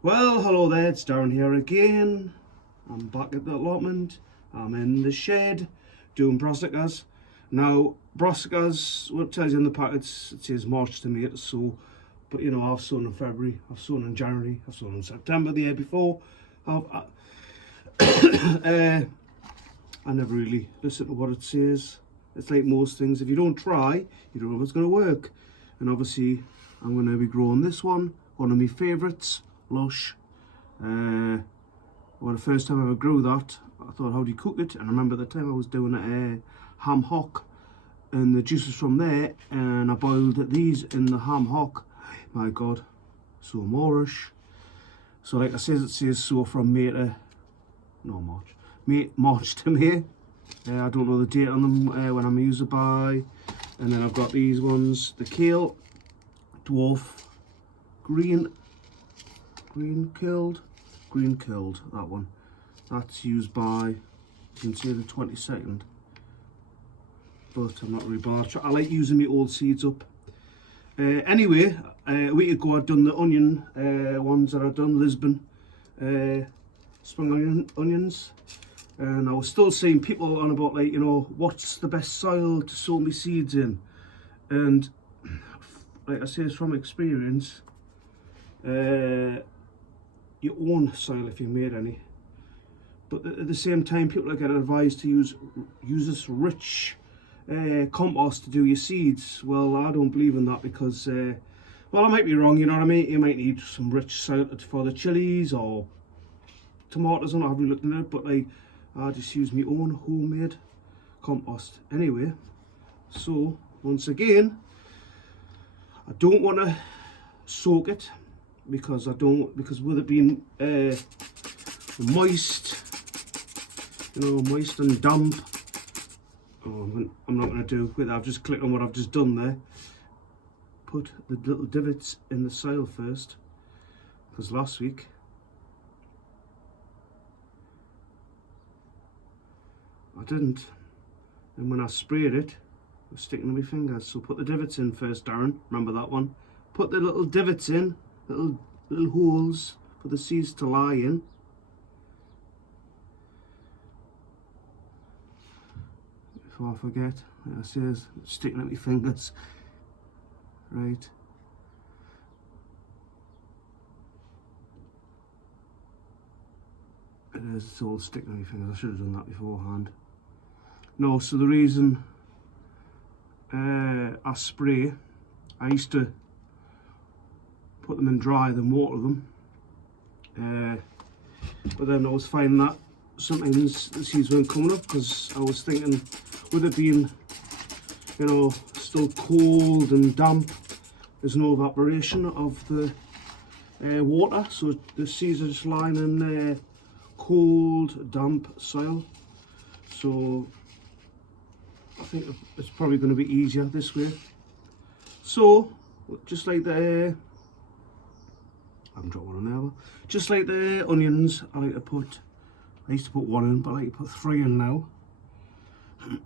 Well, hello there, it's Darren here again. I'm back at the allotment. I'm in the shed doing brassicas. Now, brassicas, what it tells you in the packets, it says March to May, so, but you know, I've sown in February, I've sown in January, I've sown in September the year before. I never really listen to what it says. It's like most things, if you don't try, you don't know if it's going to work. And obviously, I'm going to be growing this one of my favourites, Lush. Well, the first time I ever grew that, I thought, how do you cook it? And I remember the time I was doing a ham hock, and the juices from there, and I boiled these in the ham hock. My God, so moreish. So like I says, it says so from May to, no March, March to May. I don't know the date on them when I'm used by. And then I've got these ones, the kale, dwarf, green killed, that one. That's used by, you can see the 22nd. But I'm not really bothered. I like using my old seeds up. Anyway, a week ago I'd done the onion ones that I'd done, Lisbon spring onions. And I was still seeing people on about, like, you know, what's the best soil to sow my seeds in. And like I say, from experience, your own soil if you made any. But at the same time, people are getting advised to use this rich compost to do your seeds. Well, I don't believe in that because, well, I might be wrong, you know what I mean? You might need some rich soil for the chilies or tomatoes. I haven't looked at it, but like, I just use my own homemade compost. Anyway, so once again, I don't want to soak it because with it being moist, you know, moist and damp. Oh, I'm not going to do with it. I've just clicked on what I've just done there. Put the little divots in the soil first, because last week I didn't, and when I sprayed it, I was sticking to my fingers. So put the divots in first, Darren. Remember that one. Put the little divots in, little holes for the seeds to lie in. Before I forget, like I says, sticking at my fingers. Right. It is, it's all sticking at my fingers. I should have done that beforehand. No, so the reason I spray, I used to put them in dry, then water them. But then I was finding that sometimes the seeds weren't coming up because I was thinking, with it being, you know, still cold and damp, there's no evaporation of the water, so the seeds are just lying in cold, damp soil. So I think it's probably going to be easier this way. So just like the I haven't dropped one on there. Just like the onions, I used to put one in, but I like to put 3 in now.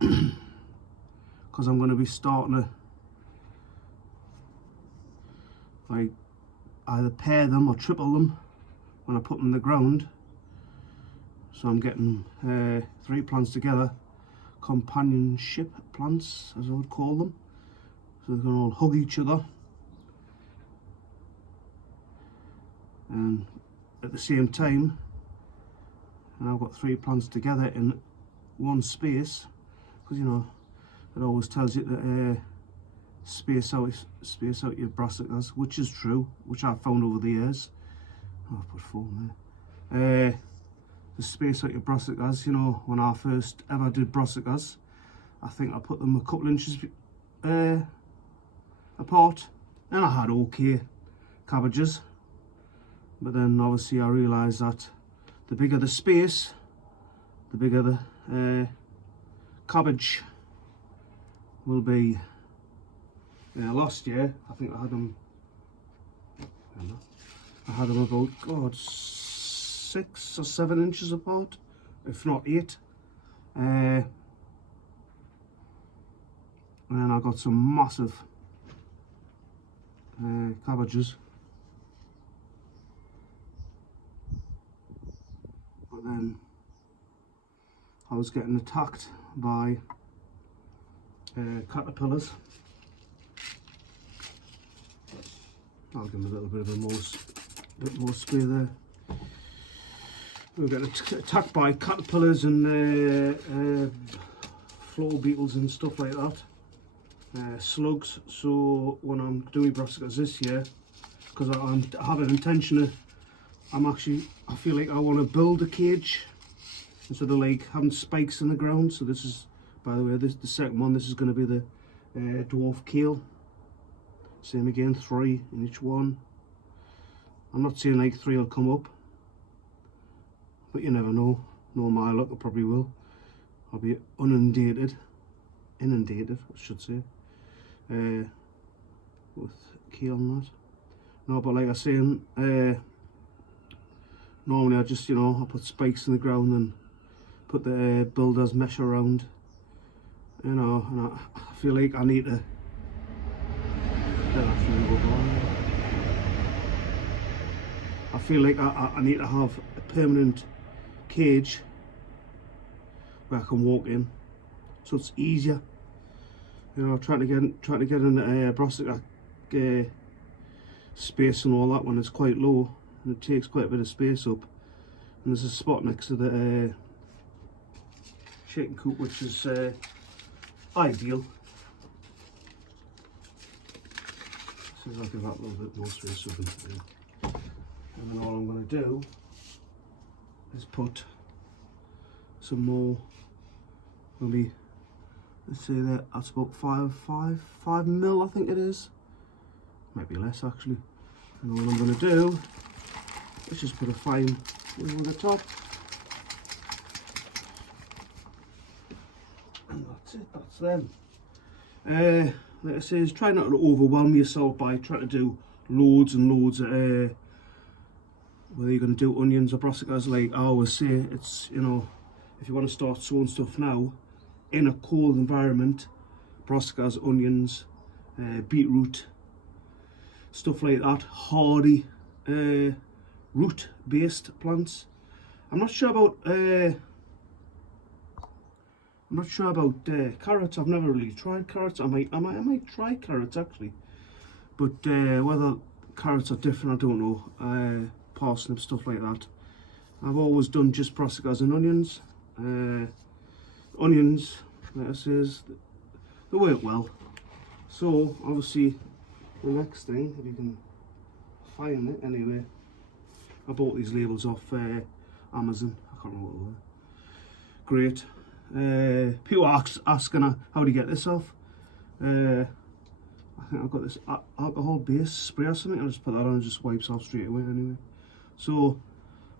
Because I'm going to be starting to like either pair them or triple them when I put them in the ground. So I'm getting 3 plants together, companionship plants as I would call them. So they're going to all hug each other. And at the same time, I've got 3 plants together in one space, because you know it always tells you to space out your brassicas, which is true, which I've found over the years. Oh, I've put 4 in there. To space out your brassicas, you know, when I first ever did brassicas, I think I put them a couple inches apart, and I had okay cabbages. But then obviously I realised that the bigger the space, the bigger the cabbage will be. Last year I think I had them about, God, 6 or 7 inches apart, if not 8. And then I got some massive cabbages. then I was getting attacked by caterpillars. I'll give them a little bit of a bit more spray there. We were getting attacked by caterpillars and floor beetles and stuff like that. Slugs. So when I'm doing brassicas this year, because I have an intention of, I feel like I want to build a cage instead of like having spikes in the ground. So this is, by the way, the second one. This is going to be the dwarf kale. Same again, 3 in each one. I'm not saying like 3 will come up, but you never know. No, my luck, I probably will. I'll be inundated, I should say, with kale and that. No, but like I was saying, normally I just, I put spikes in the ground and put the builder's mesh around, and I feel like I need to. I feel like I need to have a permanent cage where I can walk in, so it's easier. Trying to get in brassica space and all that when it's quite low, and it takes quite a bit of space up. And there's a spot next to the chicken coop which is ideal. So I'll give that a little bit more space up, and then all I'm going to do is put some more, maybe, let's say that's about 5 mil, I think it is, might be less actually. And all I'm going to do is just put a fine on the top, and that's it, that's them. Like I say, try not to overwhelm yourself by trying to do loads and loads of whether you're going to do onions or brassicas. Like I always say, it's, if you want to start sowing stuff now in a cold environment, brassicas, onions, beetroot, stuff like that, hardy root based plants. I'm not sure about carrots. I've never really tried carrots. I might try carrots actually, but whether carrots are different, I don't know. Parsnips, stuff like that. I've always done just brassicas and onions. Onions, like I says, they work well. So obviously the next thing, if you can find it anyway, I bought these labels off Amazon. I can't remember what they were. Great. People are asking how do you get this off. I think I've got this alcohol base spray or something. I just put that on and it just wipes off straight away anyway. So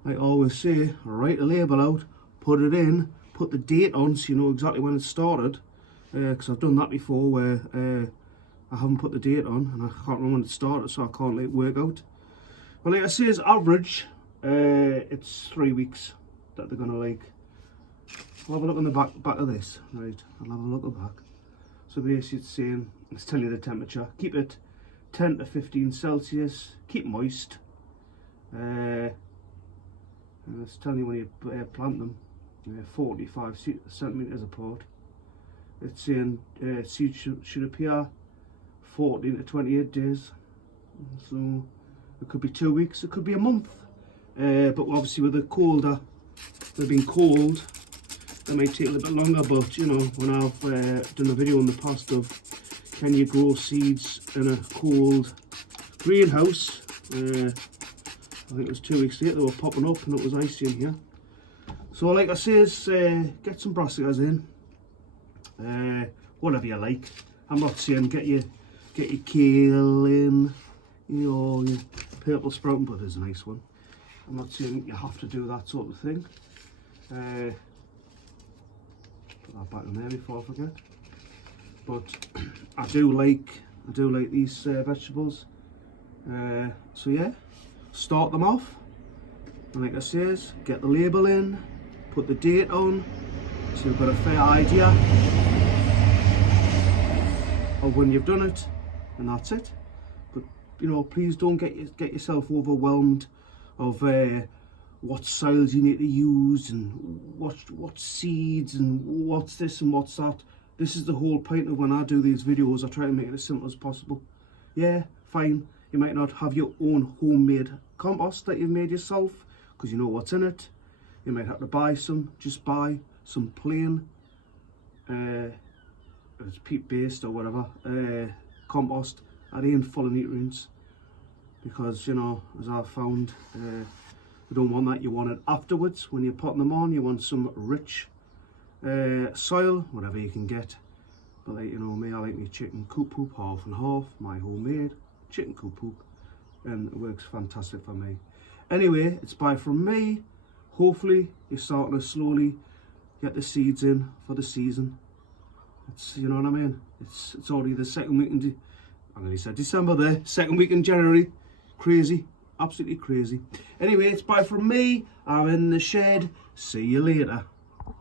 I always say, write a label out, put it in, put the date on so you know exactly when it started, because I've done that before where I haven't put the date on and I can't remember when it started, so I can't like work out. Well, like I say, as average, it's 3 weeks that they're gonna like. I'll have a look on the back of this, right? I'll have a look at the back. So basically it's saying, let's tell you the temperature. Keep it 10 to 15 Celsius, keep moist. And it's telling you when you plant them, 45 centimeters apart. It's saying seeds should appear 14 to 28 days. So it could be 2 weeks, it could be a month. But obviously with the colder, they've been cold, it might take a little bit longer. But when I've done a video in the past of can you grow seeds in a cold greenhouse, I think it was 2 weeks later they were popping up and it was icy in here. So like I says, get some brassicas in, whatever you like. I'm not saying get your kale in, your purple sprouting, but there's a nice one. I'm not saying you have to do that sort of thing. Put that back in there before I forget. But I do like these vegetables. So yeah, start them off. And like I says, get the label in, put the date on, so you've got a fair idea of when you've done it, and that's it. But please don't get yourself overwhelmed of what soils you need to use and what seeds and what's this and what's that. This is the whole point of when I do these videos. I try to make it as simple as possible. Yeah, fine, you might not have your own homemade compost that you've made yourself because you know what's in it. You might have to buy some. Just buy some plain it's peat based or whatever compost that ain't full of nutrients, because you know, as I've found, you don't want that. You want it afterwards when you're putting them on. You want some rich soil, whatever you can get. But like, you know me, I like my chicken coop poop half and half, my homemade chicken coop poop, and it works fantastic for me. Anyway, it's bye from me. Hopefully you're starting to slowly get the seeds in for the season. It's, you know what I mean, it's already the second week in I nearly said December there, second week in January. Crazy, absolutely crazy. Anyway, it's bye from me. I'm in the shed. See you later.